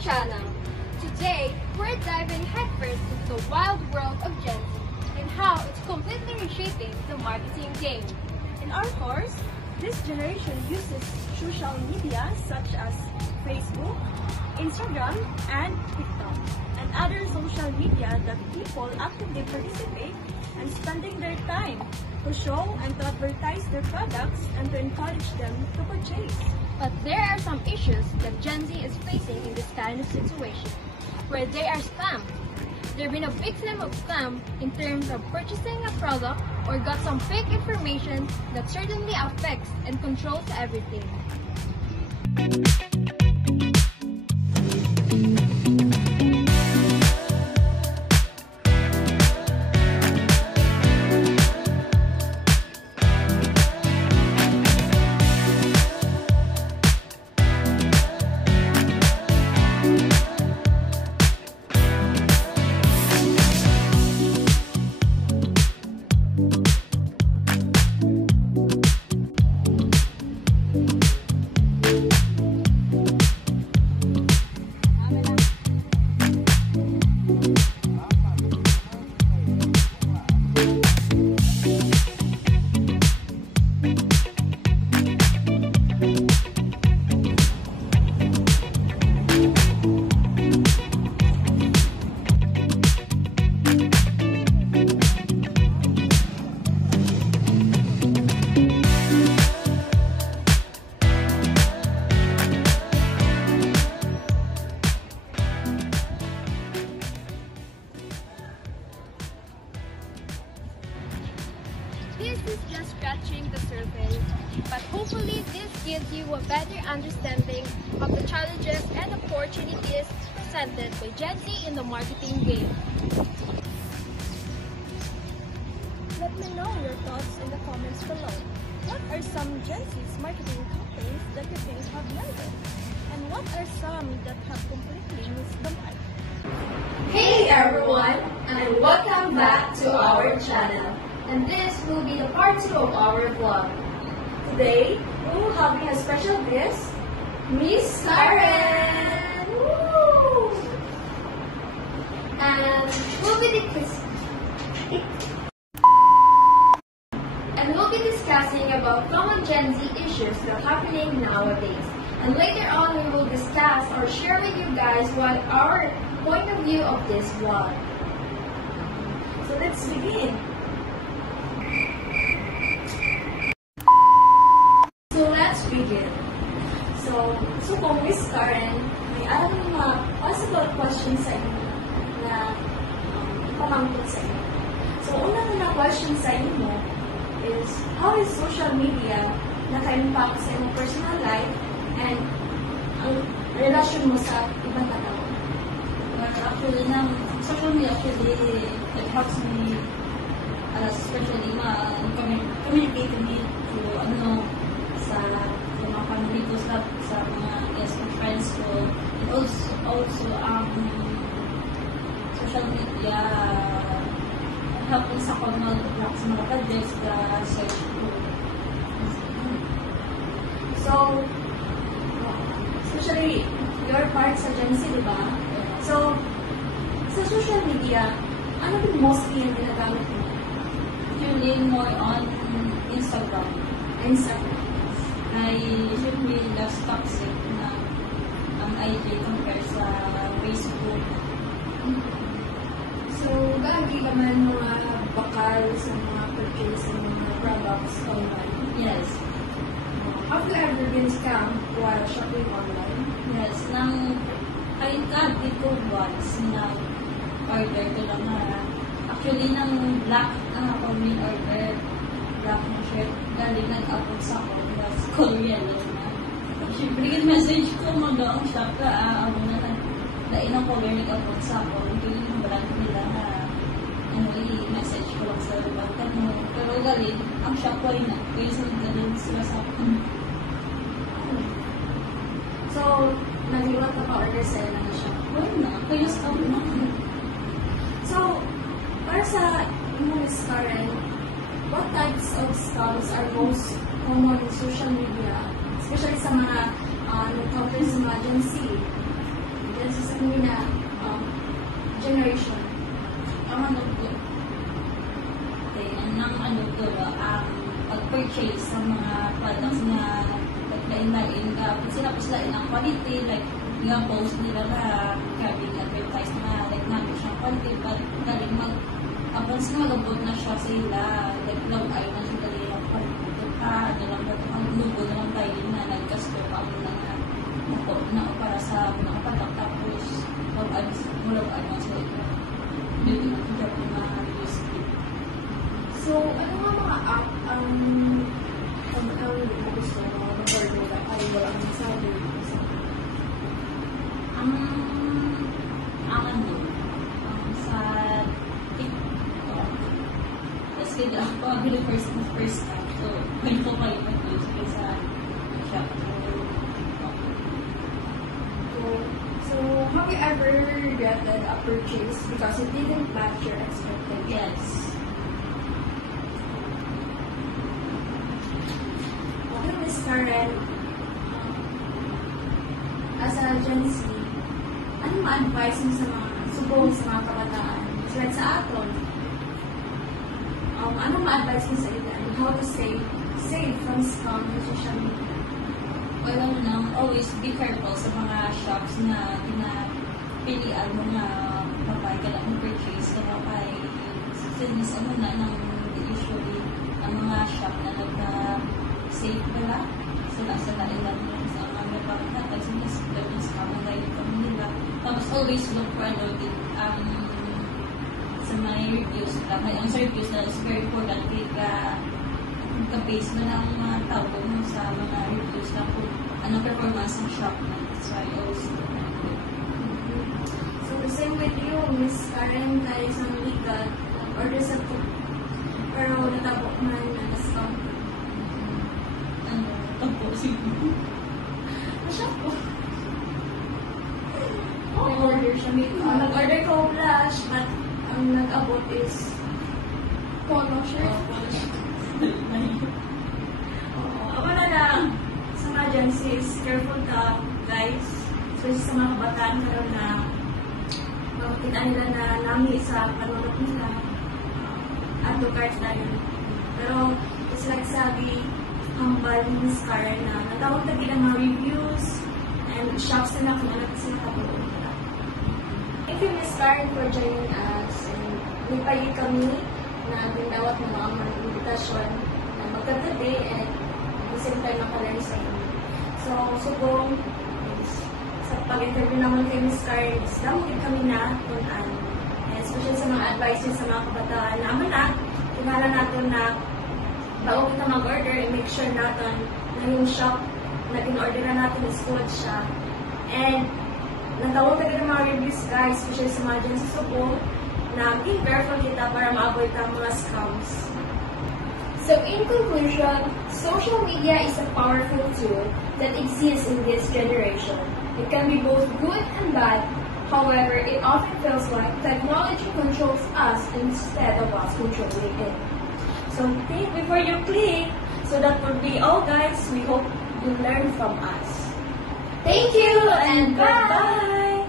channel. Today, we're diving headfirst into the wild world of Gen Z and how it's completely reshaping the marketing game. In our course, this generation uses social media such as Facebook, Instagram, and TikTok, and other social media that people actively participate and spending their time to show and to advertise their products and to encourage them to purchase. But there are some issues that Gen Z is facing in this kind of situation, where they are scammed. They've been a victim of scam in terms of purchasing a product or got some fake information that certainly affects and controls everything. This is just scratching the surface, but hopefully this gives you a better understanding of the challenges and opportunities presented by Gen Z in the marketing game. Let me know your thoughts in the comments below. What are some Gen Z's marketing campaigns that you think have landed? And what are some that have completely missed the mark? Hey everyone, and welcome back to our channel. And this will be the part 2 of our vlog. Today, we will have a special guest, Miss Karen! Woo! And we'll be discussing about common Gen Z issues that are happening nowadays. And later on, we will discuss or share with you guys what our point of view of this vlog. So let's begin. So let's begin. So kung Miss Karen, may alam ng mga possible questions sa inyo na ipamangkot sa inyo. So una na question sa inyo is, how is social media naka-impact sa inyong personal life and ang relasyon mo sa ibang tao? Actually, social media actually it helps me, especially communicate with me to sa mga family ko, sa mga friends ko. And also social media helping sa mag-track sa mga projects na search ko. So, especially your part sa Gen Z, di ba? So, sa social media, ano din mostly yung ginagamit mo? Actually, more on Instagram. I usually less toxic na ang IG compare sa Facebook. So, gagi ka man mga bakal sa mga purchase ng mga products online? Yes. Have you ever been scammed while shopping online? Yes. Kahit ko once na order ko lang actually nang black ako may order black na shirt galing nag-upload sa ako was Korean na. Siyempre yung message ko mag-ang shop ka ako na lain ang color nag-upload sa ako hindi yung brand nila na i-message ko lang sa bata mo pero galing ang shop ko na kaya sa galing sila sa akin. So, nag-iwat na pa-order sa'yo na siya? Wala na, kaya sa ako na. So, para sa Miss Karen, what types of scams are most common in social media? Especially sa mga nag-counter sa mga Gen Z sila po sila ilang quality, like, yung post nila na having advertised na, like, namin siyang quality, but galing once na mag-abot na siya sila, like, love ayaw na siya galing yung quality ka, nalang ba ito, ang lubo na lang tayo na nag-casto pa ako na para sa mga patak, tapos, love ayaw so ito, dito na ito yung mga reviews. So, ano nga mga app ang gusto mo na-order na ay wala ang sabi? Sa TikTok, tapos kaya ako abili first time, so may ko kayo mag-use sa shop. So, have you ever regretted a purchase because it didn't match your expectations? Yes. Okay, Miss Karen, as a Gen Z, ano ma-advise mo sa mga subong sa mga kabataan? So, like sa aton, ano ma-advise mo sa ila? And how to save from scam sa social media? Well, always be careful sa mga shops na pinapilian mo na kapag ka lang purchase ka kapag since usually ang mga shop na nagka-safe pala sila ilan sa mga nagpapakatag since gawin sa mga guide kami nila. Tapos always look for sa mga reviews lang. Ang sa reviews na is very important ka-base mo na ang mga tao mo sa mga reviews na kung anong performance ng shop na. So, I always do that. So, the same with you, Miss Karen, tayo isang legal, order sa food. Pero natabok man na na-scam. Tapos, siguro. Na-shop ko. Nag-order siya. Nag-order ko blush, but ang nag-abot is polo shirt. Ako na lang, sa mga agencies, careful ka, guys. Especially sa mga kabataan karon na makikita nila na nami sa panunod nila. Add to cards na yun. Pero, it's like sabi, humble ni Miss Karen na natawag na ang mga reviews and shops na kung ano sila kabuo. Thank you, Miss Karen, for joining us. And nipayag kami na tinawat ng mga invitasyon na magkatabi and at the same time makalearn sa inyo. So, subong sa pag-interview naman kay Miss Karen, damagin kami na kung ano. And especially sa mga advices sa mga kabataan naman na, tingala natin na bago kita mag-order, i-make sure natin na yung shop na in-order na natin is good siya. And natawag na ng mga reviews, guys, especially sa mga dyan sa subong, na being careful kita para ma-avoid ang mga scams. So in conclusion, social media is a powerful tool that exists in this generation. It can be both good and bad. However, it often feels like technology controls us instead of us controlling it. So think before you click. So that would be all, guys. We hope you learn from us. Thank you and Bye!